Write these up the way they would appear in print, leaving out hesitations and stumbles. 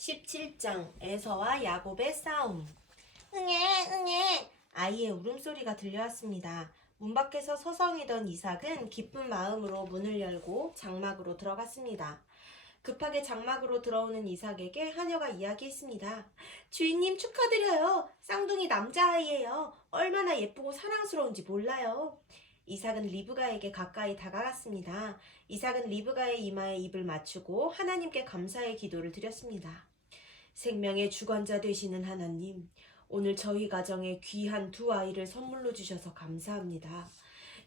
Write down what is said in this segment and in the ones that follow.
17장 에서와 야곱의 싸움. 응애, 응애. 아이의 울음소리가 들려왔습니다. 문 밖에서 서성이던 이삭은 기쁜 마음으로 문을 열고 장막으로 들어갔습니다. 급하게 장막으로 들어오는 이삭에게 하녀가 이야기했습니다. 주인님 축하드려요. 쌍둥이 남자아이예요. 얼마나 예쁘고 사랑스러운지 몰라요. 이삭은 리브가에게 가까이 다가갔습니다. 이삭은 리브가의 이마에 입을 맞추고 하나님께 감사의 기도를 드렸습니다. 생명의 주관자 되시는 하나님, 오늘 저희 가정에 귀한 두 아이를 선물로 주셔서 감사합니다.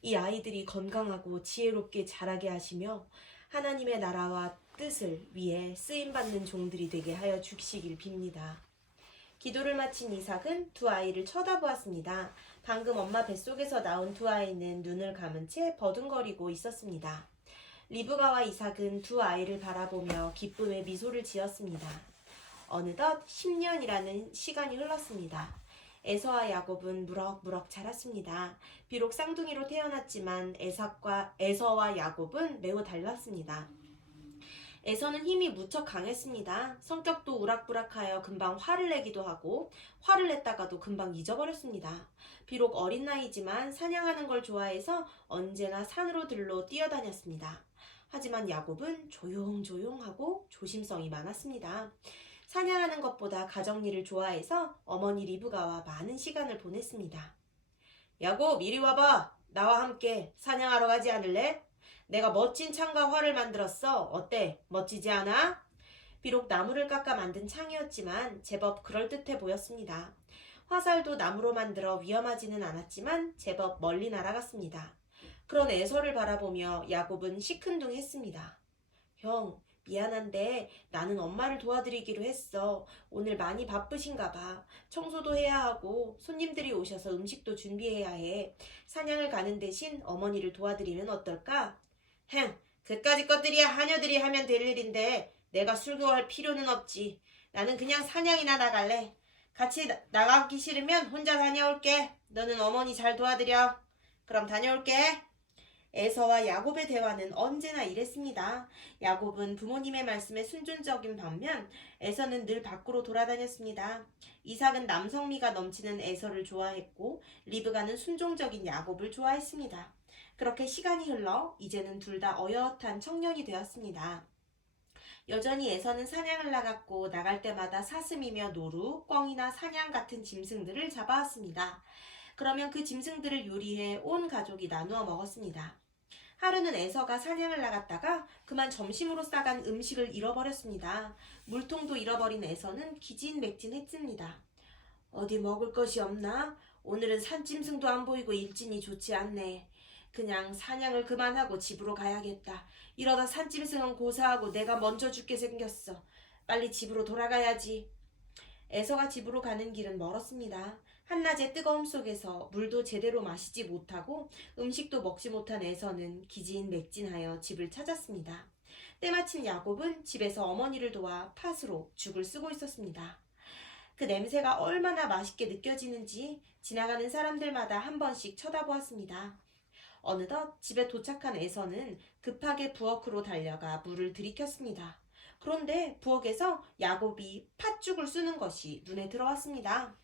이 아이들이 건강하고 지혜롭게 자라게 하시며 하나님의 나라와 뜻을 위해 쓰임받는 종들이 되게 하여 주시길 빕니다. 기도를 마친 이삭은 두 아이를 쳐다보았습니다. 방금 엄마 뱃속에서 나온 두 아이는 눈을 감은 채 버둥거리고 있었습니다. 리브가와 이삭은 두 아이를 바라보며 기쁨의 미소를 지었습니다. 어느덧 10년이라는 시간이 흘렀습니다. 에서와 야곱은 무럭무럭 자랐습니다. 비록 쌍둥이로 태어났지만 에서와 야곱은 매우 달랐습니다. 에서는 힘이 무척 강했습니다. 성격도 우락부락하여 금방 화를 내기도 하고 화를 냈다가도 금방 잊어버렸습니다. 비록 어린 나이지만 사냥하는 걸 좋아해서 언제나 산으로 들로 뛰어다녔습니다. 하지만 야곱은 조용조용하고 조심성이 많았습니다. 사냥하는 것보다 가정일을 좋아해서 어머니 리브가와 많은 시간을 보냈습니다. 야곱, 이리 와봐. 나와 함께 사냥하러 가지 않을래? 내가 멋진 창과 활을 만들었어. 어때? 멋지지 않아? 비록 나무를 깎아 만든 창이었지만 제법 그럴듯해 보였습니다. 화살도 나무로 만들어 위험하지는 않았지만 제법 멀리 날아갔습니다. 그런 에서를 바라보며 야곱은 시큰둥했습니다. 형, 미안한데 나는 엄마를 도와드리기로 했어. 오늘 많이 바쁘신가 봐. 청소도 해야 하고 손님들이 오셔서 음식도 준비해야 해. 사냥을 가는 대신 어머니를 도와드리면 어떨까? 그까짓 것들이야 하녀들이 하면 될 일인데 내가 술교할 필요는 없지. 나는 그냥 사냥이나 나갈래. 같이 나가기 싫으면 혼자 다녀올게. 너는 어머니 잘 도와드려. 그럼 다녀올게. 에서와 야곱의 대화는 언제나 이랬습니다. 야곱은 부모님의 말씀에 순종적인 반면 에서는 늘 밖으로 돌아다녔습니다. 이삭은 남성미가 넘치는 에서를 좋아했고 리브가는 순종적인 야곱을 좋아했습니다. 그렇게 시간이 흘러 이제는 둘 다 어엿한 청년이 되었습니다. 여전히 에서는 사냥을 나갔고 나갈 때마다 사슴이며 노루, 꿩이나 사냥 같은 짐승들을 잡아왔습니다. 그러면 그 짐승들을 요리해 온 가족이 나누어 먹었습니다. 하루는 에서가 사냥을 나갔다가 그만 점심으로 싸간 음식을 잃어버렸습니다. 물통도 잃어버린 에서는 기진맥진했습니다. 어디 먹을 것이 없나? 오늘은 산짐승도 안 보이고 일진이 좋지 않네. 그냥 사냥을 그만하고 집으로 가야겠다. 이러다 산짐승은 고사하고 내가 먼저 죽게 생겼어. 빨리 집으로 돌아가야지. 에서가 집으로 가는 길은 멀었습니다. 한낮의 뜨거움 속에서 물도 제대로 마시지 못하고 음식도 먹지 못한 에서는 기진맥진하여 집을 찾았습니다. 때마침 야곱은 집에서 어머니를 도와 팥으로 죽을 쓰고 있었습니다. 그 냄새가 얼마나 맛있게 느껴지는지 지나가는 사람들마다 한 번씩 쳐다보았습니다. 어느덧 집에 도착한 에서는 급하게 부엌으로 달려가 물을 들이켰습니다. 그런데 부엌에서 야곱이 팥죽을 쓰는 것이 눈에 들어왔습니다.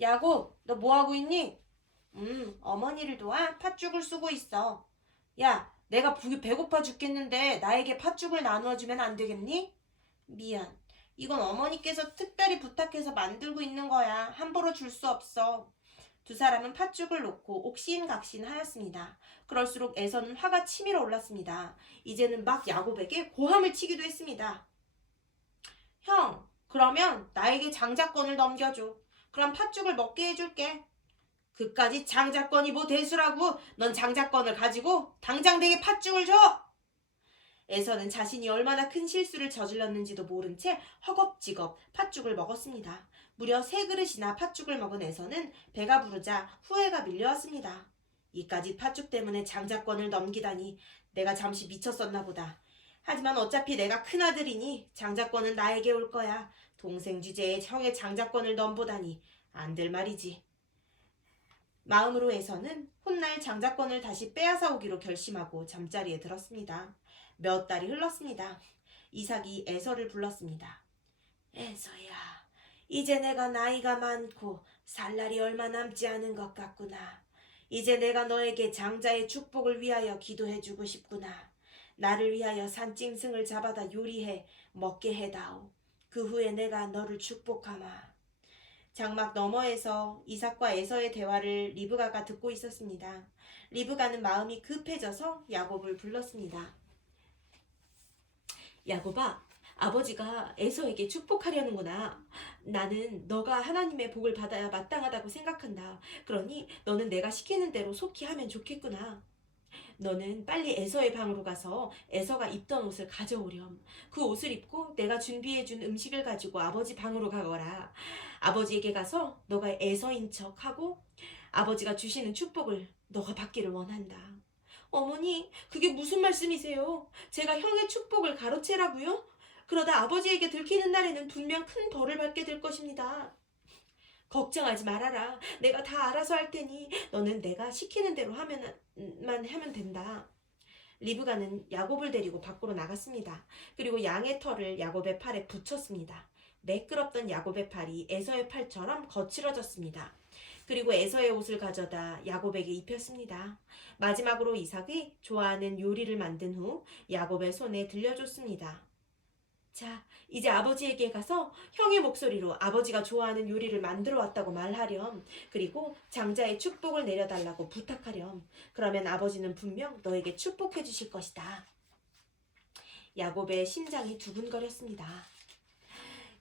야곱, 너 뭐하고 있니? 어머니를 도와 팥죽을 쓰고 있어. 야, 내가 배고파 죽겠는데 나에게 팥죽을 나누어주면 안 되겠니? 미안. 이건 어머니께서 특별히 부탁해서 만들고 있는 거야. 함부로 줄 수 없어. 두 사람은 팥죽을 놓고 옥신각신하였습니다. 그럴수록 에서는 화가 치밀어 올랐습니다. 이제는 막 야곱에게 고함을 치기도 했습니다. 형, 그러면 나에게 장자권을 넘겨줘. 그럼 팥죽을 먹게 해줄게. 그까짓 장자권이 뭐 대수라고. 넌 장자권을 가지고 당장 내게 팥죽을 줘. 에서는 자신이 얼마나 큰 실수를 저질렀는지도 모른 채 허겁지겁 팥죽을 먹었습니다. 무려 3그릇이나 팥죽을 먹은 에서는 배가 부르자 후회가 밀려왔습니다. 이까짓 팥죽 때문에 장자권을 넘기다니 내가 잠시 미쳤었나 보다. 하지만 어차피 내가 큰아들이니 장자권은 나에게 올 거야. 동생 주제에 형의 장자권을 넘보다니 안 될 말이지. 마음으로 에서는 훗날 장자권을 다시 빼앗아 오기로 결심하고 잠자리에 들었습니다. 몇 달이 흘렀습니다. 이삭이 에서를 불렀습니다. 에서야, 이제 내가 나이가 많고 살 날이 얼마 남지 않은 것 같구나. 이제 내가 너에게 장자의 축복을 위하여 기도해주고 싶구나. 나를 위하여 산짐승을 잡아다 요리해 먹게 해다오. 그 후에 내가 너를 축복하마. 장막 너머에서 이삭과 에서의 대화를 리브가가 듣고 있었습니다. 리브가는 마음이 급해져서 야곱을 불렀습니다. 야곱아, 아버지가 에서에게 축복하려는구나. 나는 너가 하나님의 복을 받아야 마땅하다고 생각한다. 그러니 너는 내가 시키는 대로 속히 하면 좋겠구나. 너는 빨리 에서의 방으로 가서 에서가 입던 옷을 가져오렴. 그 옷을 입고 내가 준비해준 음식을 가지고 아버지 방으로 가거라. 아버지에게 가서 너가 에서인 척하고 아버지가 주시는 축복을 너가 받기를 원한다. 어머니, 그게 무슨 말씀이세요? 제가 형의 축복을 가로채라고요? 그러다 아버지에게 들키는 날에는 분명 큰 벌을 받게 될 것입니다. 걱정하지 말아라. 내가 다 알아서 할 테니 너는 내가 시키는 대로 하면 된다. 리브가는 야곱을 데리고 밖으로 나갔습니다. 그리고 양의 털을 야곱의 팔에 붙였습니다. 매끄럽던 야곱의 팔이 에서의 팔처럼 거칠어졌습니다. 그리고 에서의 옷을 가져다 야곱에게 입혔습니다. 마지막으로 이삭이 좋아하는 요리를 만든 후 야곱의 손에 들려줬습니다. 자, 이제 아버지에게 가서 형의 목소리로 아버지가 좋아하는 요리를 만들어 왔다고 말하렴. 그리고 장자의 축복을 내려달라고 부탁하렴. 그러면 아버지는 분명 너에게 축복해 주실 것이다. 야곱의 심장이 두근거렸습니다.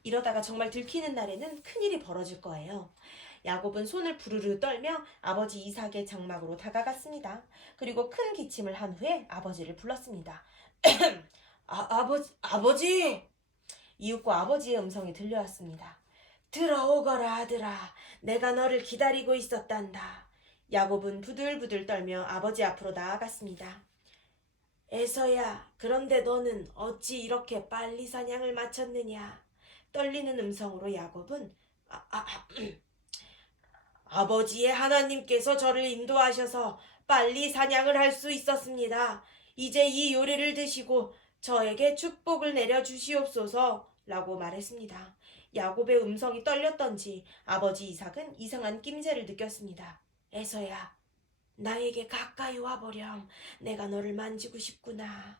이러다가 정말 들키는 날에는 큰일이 벌어질 거예요. 야곱은 손을 부르르 떨며 아버지 이삭의 장막으로 다가갔습니다. 그리고 큰 기침을 한 후에 아버지를 불렀습니다. 아버지! 이윽고 아버지의 음성이 들려왔습니다. 들어오거라 아들아, 내가 너를 기다리고 있었단다. 야곱은 부들부들 떨며 아버지 앞으로 나아갔습니다. 에서야, 그런데 너는 어찌 이렇게 빨리 사냥을 마쳤느냐? 떨리는 음성으로 야곱은 아버지의 하나님께서 저를 인도하셔서 빨리 사냥을 할 수 있었습니다. 이제 이 요리를 드시고 저에게 축복을 내려주시옵소서 라고 말했습니다. 야곱의 음성이 떨렸던지 아버지 이삭은 이상한 낌새를 느꼈습니다. 에서야, 나에게 가까이 와보렴. 내가 너를 만지고 싶구나.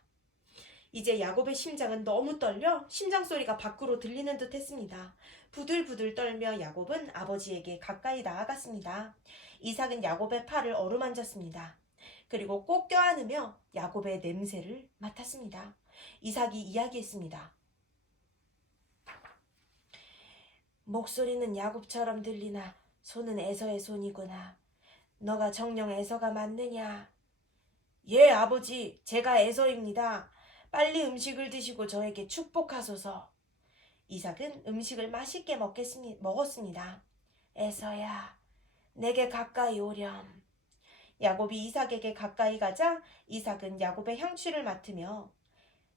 이제 야곱의 심장은 너무 떨려 심장 소리가 밖으로 들리는 듯 했습니다. 부들부들 떨며 야곱은 아버지에게 가까이 나아갔습니다. 이삭은 야곱의 팔을 어루만졌습니다. 그리고 꼭 껴안으며 야곱의 냄새를 맡았습니다. 이삭이 이야기했습니다. 목소리는 야곱처럼 들리나 손은 에서의 손이구나. 너가 정녕 에서가 맞느냐? 예, 아버지, 제가 에서입니다. 빨리 음식을 드시고 저에게 축복하소서. 이삭은 음식을 맛있게 먹었습니다. 에서야, 내게 가까이 오렴. 야곱이 이삭에게 가까이 가자 이삭은 야곱의 향취를 맡으며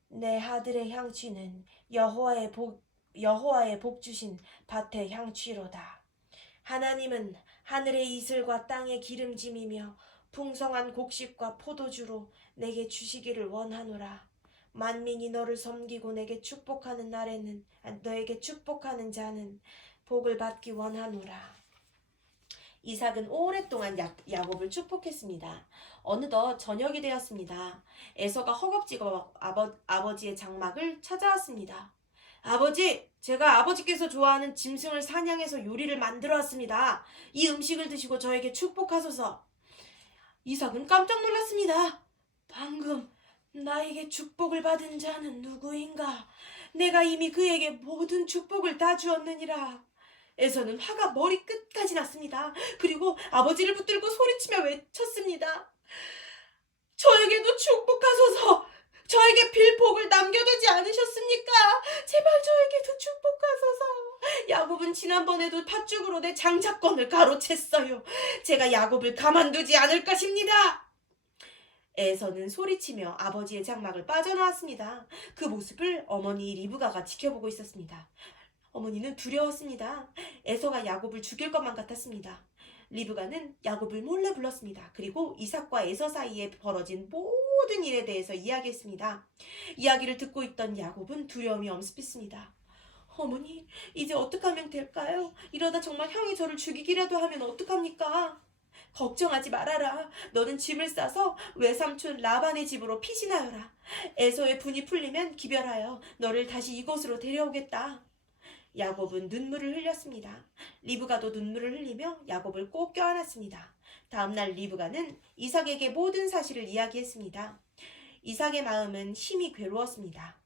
내 아들의 향취는 여호와의 복 주신 밭의 향취로다. 하나님은 하늘의 이슬과 땅의 기름짐이며 풍성한 곡식과 포도주로 내게 주시기를 원하노라. 만민이 너를 섬기고 너에게 축복하는 자는 복을 받기 원하노라. 이삭은 오랫동안 야곱을 축복했습니다. 어느덧 저녁이 되었습니다. 에서가 허겁지겁 아버지의 장막을 찾아왔습니다. 아버지, 제가 아버지께서 좋아하는 짐승을 사냥해서 요리를 만들어 왔습니다. 이 음식을 드시고 저에게 축복하소서. 이삭은 깜짝 놀랐습니다. 방금 나에게 축복을 받은 자는 누구인가? 내가 이미 그에게 모든 축복을 다 주었느니라. 에서는 화가 머리 끝까지 났습니다. 그리고 아버지를 붙들고 소리치며 외쳤습니다. 저에게도 축복하소서. 저에게 빌 복을 남겨두지 않으셨습니까? 제발 저에게도 축복하소서. 야곱은 지난번에도 팥죽으로 내 장자권을 가로챘어요. 제가 야곱을 가만두지 않을 것입니다. 에서는 소리치며 아버지의 장막을 빠져나왔습니다. 그 모습을 어머니 리브가가 지켜보고 있었습니다. 어머니는 두려웠습니다. 에서가 야곱을 죽일 것만 같았습니다. 리브가는 야곱을 몰래 불렀습니다. 그리고 이삭과 에서 사이에 벌어진 모든 일에 대해서 이야기했습니다. 이야기를 듣고 있던 야곱은 두려움이 엄습했습니다. 어머니, 이제 어떡하면 될까요? 이러다 정말 형이 저를 죽이기라도 하면 어떡합니까? 걱정하지 말아라. 너는 짐을 싸서 외삼촌 라반의 집으로 피신하여라. 에서의 분이 풀리면 기별하여 너를 다시 이곳으로 데려오겠다. 야곱은 눈물을 흘렸습니다. 리브가도 눈물을 흘리며 야곱을 꼭 껴안았습니다. 다음날 리브가는 이삭에게 모든 사실을 이야기했습니다. 이삭의 마음은 심히 괴로웠습니다.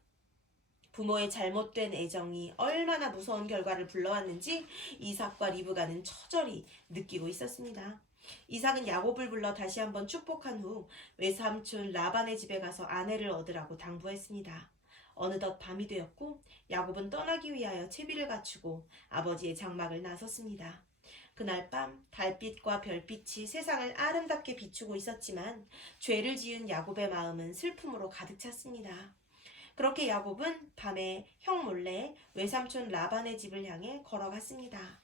부모의 잘못된 애정이 얼마나 무서운 결과를 불러왔는지 이삭과 리브가는 처절히 느끼고 있었습니다. 이삭은 야곱을 불러 다시 한번 축복한 후 외삼촌 라반의 집에 가서 아내를 얻으라고 당부했습니다. 어느덧 밤이 되었고 야곱은 떠나기 위하여 채비를 갖추고 아버지의 장막을 나섰습니다. 그날 밤 달빛과 별빛이 세상을 아름답게 비추고 있었지만 죄를 지은 야곱의 마음은 슬픔으로 가득 찼습니다. 그렇게 야곱은 밤에 형 몰래 외삼촌 라반의 집을 향해 걸어갔습니다.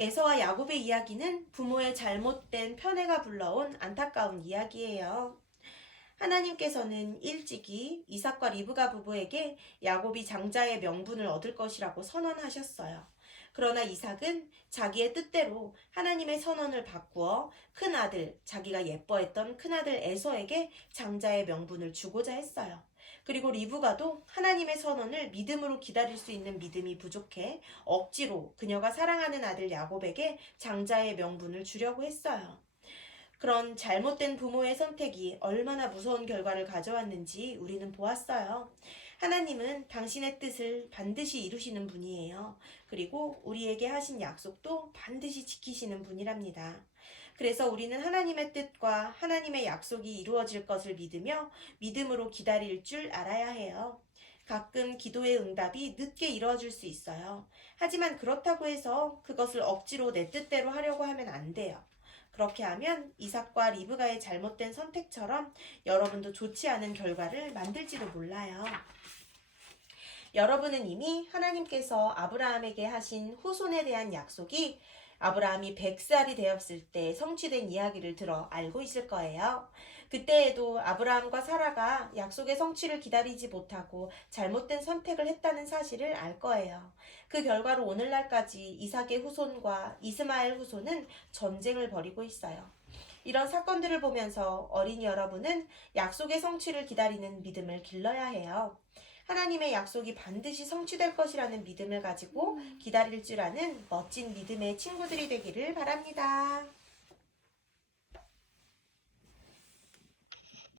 에서와 야곱의 이야기는 부모의 잘못된 편애가 불러온 안타까운 이야기예요. 하나님께서는 일찍이 이삭과 리브가 부부에게 야곱이 장자의 명분을 얻을 것이라고 선언하셨어요. 그러나 이삭은 자기의 뜻대로 하나님의 선언을 바꾸어 큰아들, 자기가 예뻐했던 큰아들 에서에게 장자의 명분을 주고자 했어요. 그리고 리브가도 하나님의 선언을 믿음으로 기다릴 수 있는 믿음이 부족해 억지로 그녀가 사랑하는 아들 야곱에게 장자의 명분을 주려고 했어요. 그런 잘못된 부모의 선택이 얼마나 무서운 결과를 가져왔는지 우리는 보았어요. 하나님은 당신의 뜻을 반드시 이루시는 분이에요. 그리고 우리에게 하신 약속도 반드시 지키시는 분이랍니다. 그래서 우리는 하나님의 뜻과 하나님의 약속이 이루어질 것을 믿으며 믿음으로 기다릴 줄 알아야 해요. 가끔 기도의 응답이 늦게 이루어질 수 있어요. 하지만 그렇다고 해서 그것을 억지로 내 뜻대로 하려고 하면 안 돼요. 그렇게 하면 이삭과 리브가의 잘못된 선택처럼 여러분도 좋지 않은 결과를 만들지도 몰라요. 여러분은 이미 하나님께서 아브라함에게 하신 후손에 대한 약속이 아브라함이 100살이 되었을 때 성취된 이야기를 들어 알고 있을 거예요. 그때에도 아브라함과 사라가 약속의 성취를 기다리지 못하고 잘못된 선택을 했다는 사실을 알 거예요. 그 결과로 오늘날까지 이삭의 후손과 이스마엘 후손은 전쟁을 벌이고 있어요. 이런 사건들을 보면서 어린이 여러분은 약속의 성취를 기다리는 믿음을 길러야 해요. 하나님의 약속이 반드시 성취될 것이라는 믿음을 가지고 기다릴 줄 아는 멋진 믿음의 친구들이 되기를 바랍니다.